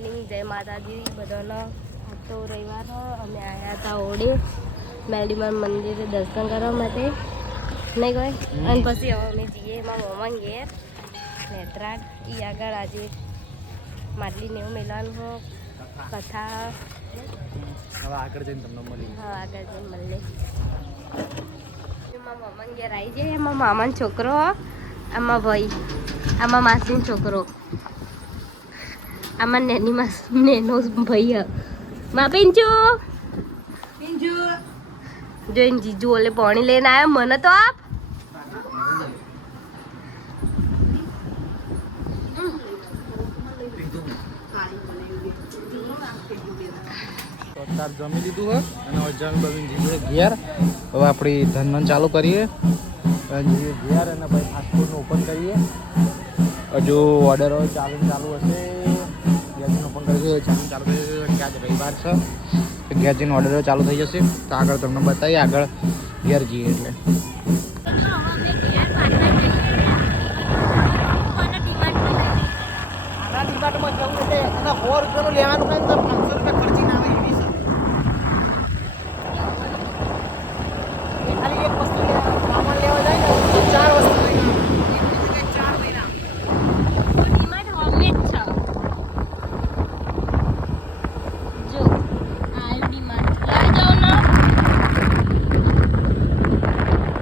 Morning જય માતાજી બધાનો તો રવિવાર. હ. અમે આવ્યા હતા ઓડે મેડીમાન મંદિરે દર્શન કરવા માટે. નહીં ગઈ અને પછી હવે અમે જઈએ એમાં મોમાં ઘેર. નેત્રાટ એ આગળ આજે માટલી નેવું મેલાનું હો કથા. હવે આગળ જઈને તમને મળી હા આગળ જઈને મળે એમાં મામાને ઘેર આવી જાય એમાં મામાનો છોકરો. આમાં ભાઈ આમાં માસીનો છોકરો. આમાં નેનીમાં નેનો હ મા પિંચુ જોઈને જીજુ ઓલે પાણી લઈને આવ્યો મને તો આપ. તો તાર જમી લીધું હોય અને હવે જમી બમી જઈએ ઘેર. હવે આપણી ધનન ચાલુ કરીએ. જઈએ ઘેર અને પછી ફાસ્ટફૂડનું ઓપન કરીએ. હજુ ઓર્ડર હોય ચાલુ ચાલુ હશે. રવિવાર છે? ઘેર જઈને ઓર્ડરો ચાલુ થઈ જશે. તો આગળ તમને બતાવીએ, આગળ ઘેર જઈએ એટલે લેવાનું પાંચસો રૂપિયા ખર્ચી ના આવે એવી છે ખાલી એક વસ્તુ લેવા સામાન લેવા જાય ને તો ચાર વસ્તુ લઈને આવે. એક ચાર લઈને આવે. જો આયુ ડિમાન્ડ લઈ જાઓ ને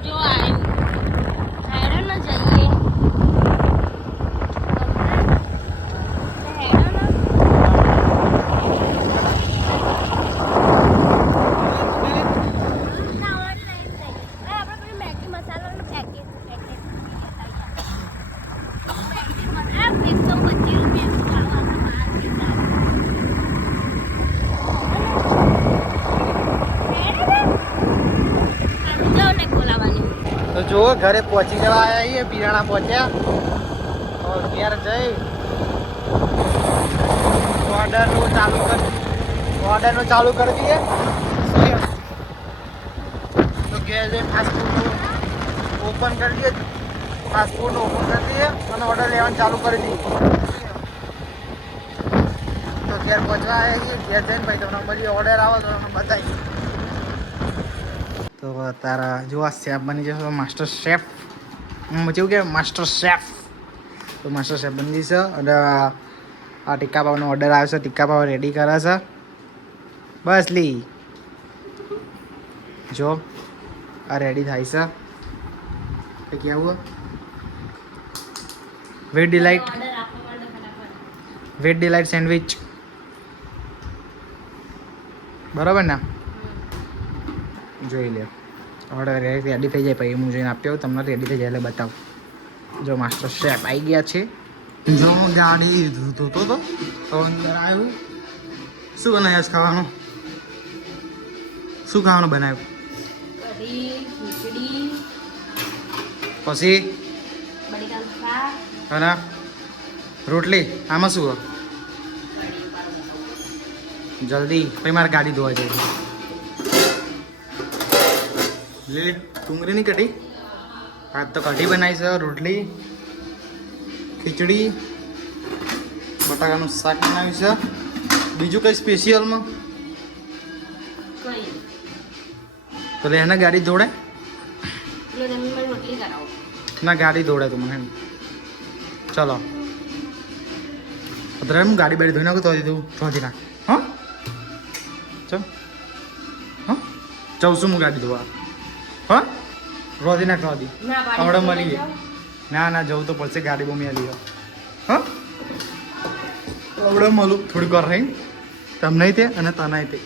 જો આયુ હેડો ને જઈએ હેડો ને આપણે મેગી મસાલાનું પેકેટ પેકેટ એકસો પચીસ રૂપિયાનું જુઓ, ઘરે પહોંચી જવા આવ્યા છીએ, બિરાણા પહોંચ્યા. તો ઘેર જઈ ઓર્ડરનું ચાલુ કરી ઓર્ડરનું ચાલુ કરી દઈએ. તો ઘેર જઈ ઓપન કરી દઈએ. ફાસ્ટફૂડનું ઓપન કરી દઈએ અને ઓર્ડર લેવાનું ચાલુ કરી દઈએ. તો ઘેર પહોંચવા આવ્યા છીએ, ઘેર જઈને ભાઈ તમને મળીએ. ઓર્ડર આવે તો તમને બતાવીએ. તો તારા, જો આ શેફ બની જશે માસ્ટર શેફ હું જેવું કે માસ્ટર શેફ તો માસ્ટર શેફ બની જશે અને આ ટીક્કા પાવનો ઓર્ડર આવ્યો છે, ટીક્કા પાવ રેડી કરે છે. બસ લી. જો, આ રેડી થાય છે. કેવું? Wet delight wet delight sandwich બરાબર ને? જોઈ લે. ઓર્ડર રેડી થઈ જાય. પછી હું જોઈને આપ્યો તમને રેડી થઈ જાય એટલે બતાવું. જો માસ્ટર શેફ આવી ગયા છે. જો હું ગાડી ધોતો તો તો અંદર આવ્યું શું બનાવ્યા છે ખાવાનું? શું ખાવાનું બનાવ્યું? પછી? અને રોટલી આમાં શું? જલ્દી પછી મારે ગાડી ધોવા જાય લે ડુંગળીની કઢી? આ તો કઢી બનાવી છે રોટલી ખીચડી બટાકાનું શાક બનાવ્યું છે. બીજું કંઈ સ્પેશિયલમાં? તો લે એને ગાડી દોડે ના ગાડી દોડે તું મને. ચલો. અત્યારે હું ગાડી બાડી ધોઈ નાખું તો દીધું ધોધી નાખ. હા? ચલ હા? જાઉં છું હું ગાડી ધોવા. હા? રોધી નાખ રોધી. ના હમણાં મળીએ. ના ના જવું તો પડશે ગાડી બહુ આવી હા? હમણાં મળું થોડીક વાર રહી તમને તે અને તને તે.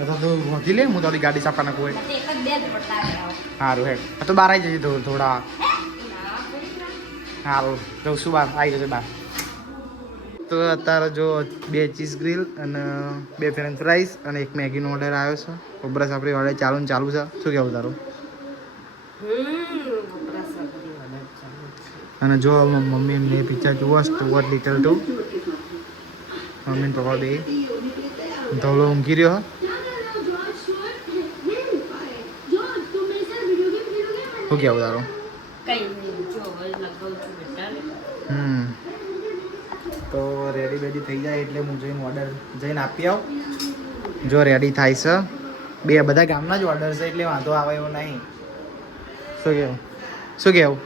અથવા તો. રોધી લે હું તારી ગાડી સાપા નાખું હોય. સારું હે તો બહાર આવી જઈએ થોડા સારું જઉં છું બહાર આવી જશે બહાર તો અત્યારે જો બે ચીઝ ગ્રીલ અને બે ફ્રેન્ચ ફ્રાઈસ અને એક મેગીનો ઓર્ડર આવ્યો છે. ઉપરસ આપણી ઓર્ડર ચાલુ ને ચાલુ છે. શું કહેવું તારું? અને જો મમ્મી એમને પિક્ચર જુઓ Stuart little two mummy papa બે. ધોલો ઊંઘી રહ્યો શું કહેવું તારું? હમ. તો રેડી બેડી થઈ જાય એટલે હું જઈને ઓર્ડર જઈને આપી આવું. જો રેડી થાય છે. બે બધા ગામના જ ઓર્ડર છે એટલે વાંધો આવે એવો નહીં. શું કહેવું શું કહેવું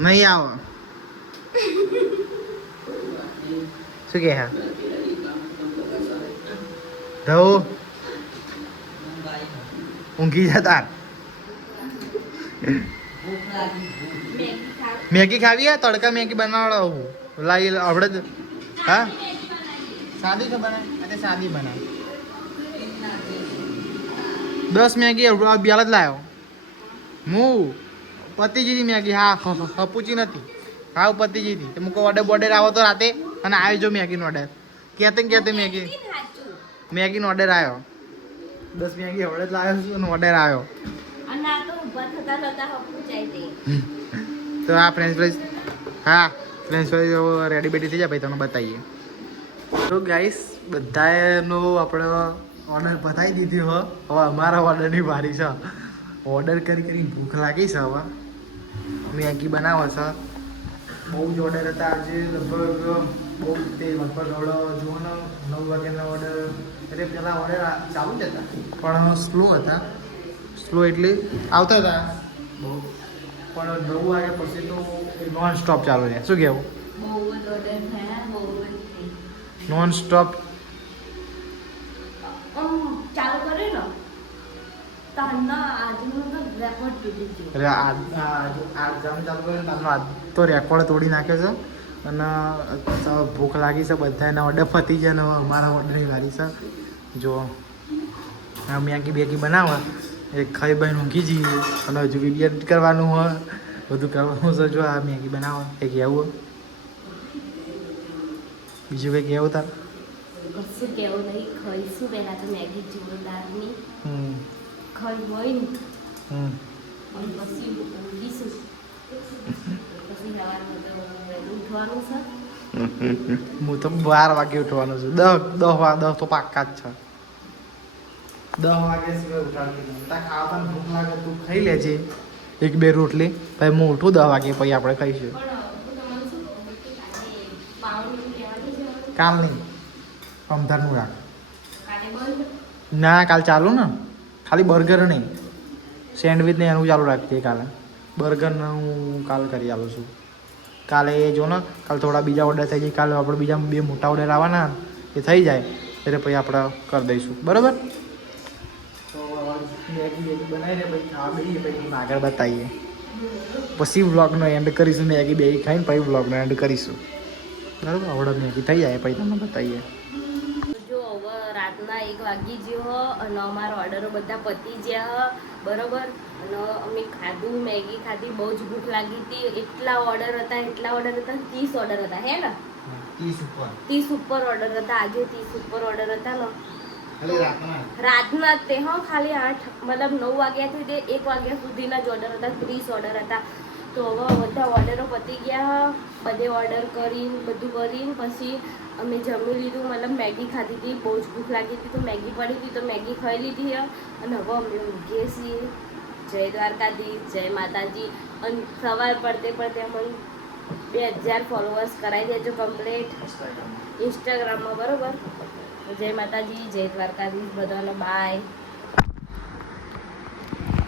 નહીં આવો. શું કહે હા? ઊંઘી જતા મેગી ખાવી હે તડકા મેગી બનાવડાવું. લાવી આપણે જ. હા? સાદી તો બનાય. અને સાદી બનાય. દસ મેગી બ્યાલ જ લાવ્યો હું પતિજીની મેગી. હા હ- હ- હપુચી નથી. હા પતિજીની. તો મૂકો ઓર્ડર બોર્ડર આવો તો રાતે અને આવી જો મેગીનો ઓર્ડર. ક્યાંથી કહેતે મેગી. મેગીનો ઓર્ડર આવ્યો દસ મેગી હવે જ લાવ્યો છું અને ઓર્ડર આવ્યો તો. આ ફ્રેન્ચ ફ્રાઈઝ હા ફ્રેન્ચ ફ્રાઈઝ રેડી બેડી થઈ જાય ભાઈ, તમને બતાવીએ. તો ગાઈસ બધાનો આપણે ઓર્ડર બતાવી દીધી હો. હવે અમારા ઓર્ડરની વારી છે. ઓર્ડર કરી કરી ભૂખ લાગી છે હવે. મેગી બનાવો છે. બહુ જ ઓર્ડર હતા આજે, લગભગ બહુ તે લગભગ ઓર્ડર જુઓ ને, નવ વાગ્યાના ઓર્ડર એટલે પહેલાં ઓર્ડર ચાલુ જ હતા, પણ સ્લો હતા. સ્લો એટલે. આવતા હતા. પણ નવ વાગ્યા પછી તો નોન સ્ટોપ ચાલુ રહે શું કહેવું? નોન સ્ટોપ તો રેકોર્ડ તોડી નાખ્યો છે. અને ભૂખ લાગી છે બધાને ઓર્ડર પતી જાય ને, અમારા ઓર્ડરની વારી છે. જો મેગી બેગી બનાવવા. એ ખાઈ ભાઈ ઊંઘી જઈએ અને હજુ વીડિયો એડિટ કરવાનું હોય. બધું કરવાનું છે. જો આ મેગી બનાવો. કંઈક આવું. બીજું કંઈક કહેવું તાર? કશું કેવું નહીં. ખાઈશું પહેલા તો મેગી જોરદારની ખાઈ હોય ને અને પછી ઊંઘીશું. પછી સવારમાં ઉઠવાનું છે. હું તો બાર વાગે ઉઠવાનું છું. દસ દસ વાગ દસ તો પાક્કા જ છે. દસ વાગ્યા સિવાય ઉઠાડતી નથી ત્યાં ખાવા ભૂખ લાગે તું ખાઈ લેજે. એક બે રોટલી. પછી હું ઉઠું દસ વાગે પછી આપણે ખાઈશું. કાલે નહીં અમદાવાદનું રાખ. ના કાલ ચાલુ ને. ખાલી બર્ગર નહીં. સેન્ડવિચ ને એનું ચાલુ રાખતી કાલે. બર્ગરને હું કાલ કરી આવું છું. કાલે જો ને કાલ થોડા બીજા ઓર્ડર થઈ જાય. કાલે આપણે બીજા બે મોટા ઓર્ડર આવવાના એ થઈ જાય. એટલે પછી આપણે કરી દઈશું. બરાબર? મેગી બેગી બનાવીને પછી ખાવા બેસીએ પછી આગળ બતાવીએ. પછી વ્લોગનો એન્ડ કરીશું મેગી બેગી ખાઈને પછી વ્લોગનો એન્ડ કરીશું. બરાબર? આવડે મેગી થઈ જાય પછી તમને બતાવીએ. જો હવે રાતના એક વાગી ગયો હ અને અમારા ઓર્ડરો બધા પતી ગયા હ બરોબર? અને અમે ખાધું મેગી ખાધી બહુ જ ભૂખ લાગી હતી. એટલા ઓર્ડર હતા એટલા ઓર્ડર હતા ત્રીસ ઓર્ડર હતા હે ને? ત્રીસ ઉપર. ત્રીસ ઉપર ઓર્ડર હતા આજે ત્રીસ ઉપર ઓર્ડર હતા ને રાતના તે હો ખાલી આઠ મતલબ નવ વાગ્યાથી તે એક વાગ્યા સુધીના જ ઓર્ડર હતા ત્રીસ ઓર્ડર હતા. તો હવે બધા ઓર્ડરો પતી ગયા બધે ઓર્ડર કરીને બધું કરીને પછી અમે જમી લીધું મતલબ મેગી ખાધી હતી બહુ જ ભૂખ લાગી હતી તો મેગી પડી હતી તો મેગી ખાઈ લીધી અને હવે અમે ઊંઘીએ છીએ. જય દ્વારકાધીશ જય માતાજી. અને સવાર પડતે પડતે અમને બે હજાર ફોલોવર્સ કરાવી દેજો કમ્પ્લીટ ઇન્સ્ટાગ્રામમાં બરોબર? જય માતાજી જય દ્વારકાધીશ બધાનો બાય